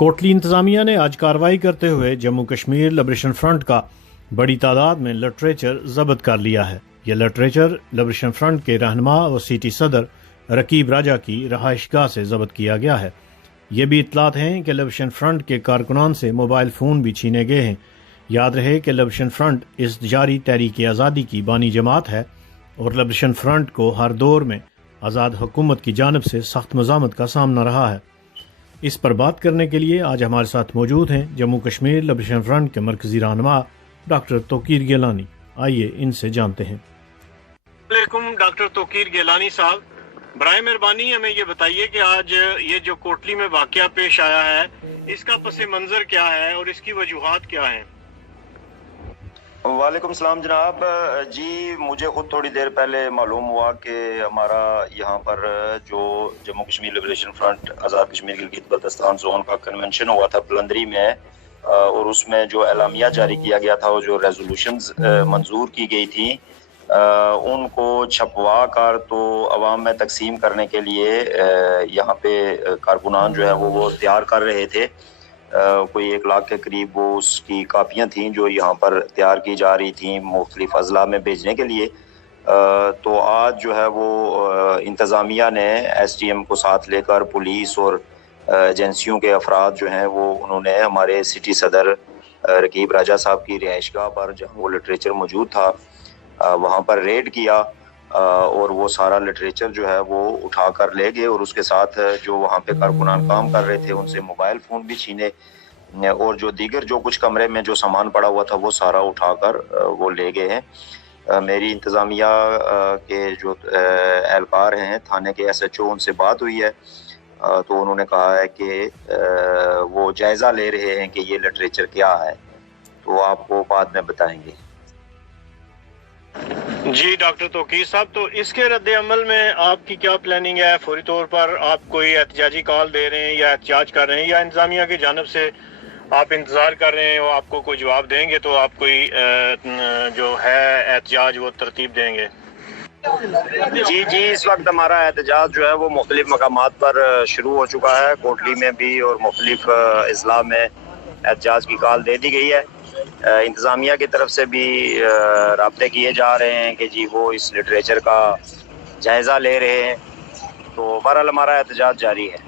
कोटली इंतजामिया ने आज कार्रवाई करते हुए जम्मू कश्मीर लिबरेशन फ्रंट का बड़ी तादाद में लिटरेचर जब्त कर लिया है। यह लिटरेचर लिबरेशन फ्रंट के रहनुमा व सिटी सदर रकीब राजा की रहायशगाह से जब्त किया गया है। ये भी इतलात हैं कि लिबरेशन फ्रंट के कारकुनान से मोबाइल फ़ोन भी छीने गए हैं। याद रहे कि लिबरेशन फ्रंट इस जारी तहरीक आज़ादी की बानी जमात है और लिबरेशन फ्रंट को हर दौर में आज़ाद हुकूमत की जानिब से सख्त मज़ामत का सामना रहा है। इस पर बात करने के लिए आज हमारे साथ मौजूद हैं जम्मू कश्मीर लिबरेशन फ्रंट के मरकज़ी रहनुमा डॉक्टर तोकीर गिलानी। आइए इनसे जानते हैं। वालेकुम डॉक्टर तोकीर गिलानी साहब, बराए मेहरबानी हमें ये बताइए कि आज ये जो कोटली में वाक़या पेश आया है इसका पस मंज़र क्या है और इसकी वजूहात क्या हैं? वालेकुम सलाम जनाब जी, मुझे ख़ुद थोड़ी देर पहले मालूम हुआ कि हमारा यहाँ पर जो Jammu Kashmir liberation front Azad Kashmir Gilgit Baltistan zone का कन्वेंशन हुआ था पलंदरी में, और उसमें जो एलामिया जारी किया गया था और जो रेजोल्यूशंस मंजूर की गई थी उनको छपवा कर तो अवाम में तकसीम करने के लिए यहाँ पे कारकुनान जो है वो तैयार कर रहे थे। कोई 1 लाख के करीब वो उसकी कापियाँ थीं जो यहाँ पर तैयार की जा रही थी मुख्तलिफ अज़ला में भेजने के लिए। तो आज जो है वो इंतज़ामिया ने SDM को साथ लेकर पुलिस और एजेंसियों के अफराद जो हैं वो उन्होंने हमारे सिटी सदर रकीब राजा साहब की रिहाइशगाह पर जहाँ वो लिटरेचर मौजूद था वहाँ पर रेड किया और वो सारा लिटरेचर जो है वो उठा कर ले गए और उसके साथ जो वहाँ पे कारकुनान काम कर रहे थे उनसे मोबाइल फ़ोन भी छीने और जो दीगर जो कुछ कमरे में जो सामान पड़ा हुआ था वो सारा उठा कर वो ले गए हैं। मेरी इंतज़ामिया के जो एहलकार हैं थाने के SHO उनसे बात हुई है तो उन्होंने कहा है कि वो जायज़ा ले रहे हैं कि ये लिटरेचर क्या है, तो आपको बाद में बताएंगे। जी डॉक्टर तोकीर साहब, तो इसके रद्द अमल में आपकी क्या प्लानिंग है? फौरी तौर पर आप कोई एहतजाजी कॉल दे रहे हैं या एहतजाज कर रहे हैं या इंतजामिया की जानिब से आप इंतज़ार कर रहे हैं और आपको कोई जवाब देंगे तो आप कोई जो है एहतजाज वो तरतीब देंगे? जी, इस वक्त हमारा एहतजाज जो है वो मुख्तलिफ मकामात पर शुरू हो चुका है। कोटली में भी और मुख्तलिफ अज़ला में एहतजाज की कॉल दे दी गई है। इंतज़ामिया की तरफ से भी राब्ते किए जा रहे हैं कि जी वो इस लिटरेचर का जायज़ा ले रहे हैं। तो बहरहाल हमारा एहतजाज जारी है।